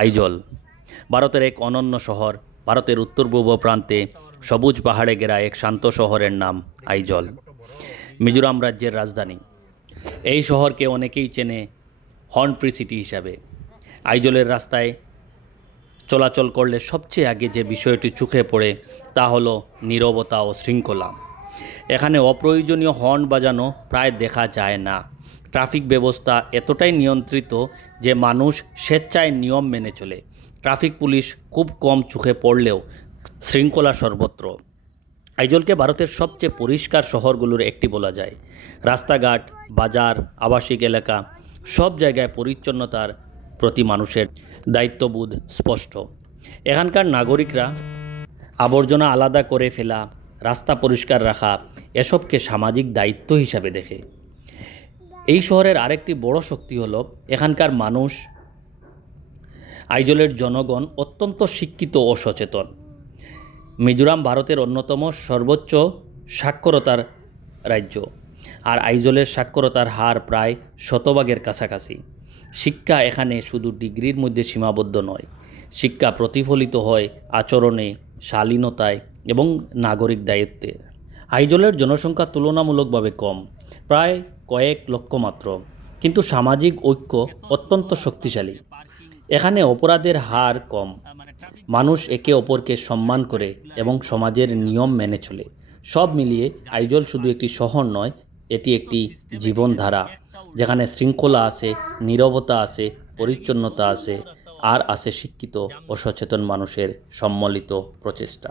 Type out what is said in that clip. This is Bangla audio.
আইজল ভারতের এক অনন্য শহর। ভারতের উত্তর পূর্ব প্রান্তে সবুজ পাহাড়ে ঘেরা এক শান্ত শহরের নাম আইজল, মিজোরাম রাজ্যের রাজধানী। এই শহরকে অনেকেই চেনে হর্ন ফ্রি সিটি হিসাবে। আইজলের রাস্তায় চলাচল করলে সবচেয়ে আগে যে বিষয়টি চোখে পড়ে তা হলো নীরবতা ও শৃঙ্খলা। এখানে অপ্রয়োজনীয় হর্ন বাজানো প্রায় দেখা যায় না। ট্রাফিক ব্যবস্থা এতটাই নিয়ন্ত্রিত যে মানুষ স্বেচ্ছায় নিয়ম মেনে চলে। ট্রাফিক পুলিশ খুব কম চোখে পড়লেও শৃঙ্খলা সর্বত্র। আইজলকে ভারতের সবচেয়ে পরিষ্কার শহরগুলোর একটি বলা যায়। রাস্তাঘাট, বাজার, আবাসিক এলাকা সব জায়গায় পরিচ্ছন্নতার প্রতি মানুষের দায়িত্ববোধ স্পষ্ট। এখানকার নাগরিকরা আবর্জনা আলাদা করে ফেলা, রাস্তা পরিষ্কার রাখা এসবকে সামাজিক দায়িত্ব হিসাবে দেখে। এই শহরের আরেকটি বড় শক্তি হলো এখানকার মানুষ। আইজলের জনগণ অত্যন্ত শিক্ষিত ও সচেতন। মিজোরাম ভারতের অন্যতম সর্বোচ্চ সাক্ষরতার রাজ্য, আর আইজলের সাক্ষরতার হার প্রায় 100% কাছাকাছি। শিক্ষা এখানে শুধু ডিগ্রির মধ্যে সীমাবদ্ধ নয়, শিক্ষা প্রতিফলিত হয় আচরণে, শালীনতায় এবং নাগরিক দায়িত্বে। আইজলের জনসংখ্যা তুলনামূলকভাবে কম, প্রায় কয়েক লক্ষ মাত্র, কিন্তু সামাজিক ঐক্য অত্যন্ত শক্তিশালী। এখানে অপরাধের হার কম, মানুষ একে অপরকে সম্মান করে এবং সমাজের নিয়ম মেনে চলে। সব মিলিয়ে আইজল শুধু একটি শহর নয়, এটি একটি জীবনধারা যেখানে শৃঙ্খলা আছে, নীরবতা আছে, পরিচ্ছন্নতা আছে, আর আছে শিক্ষিত ও সচেতন মানুষের সম্মিলিত প্রচেষ্টা।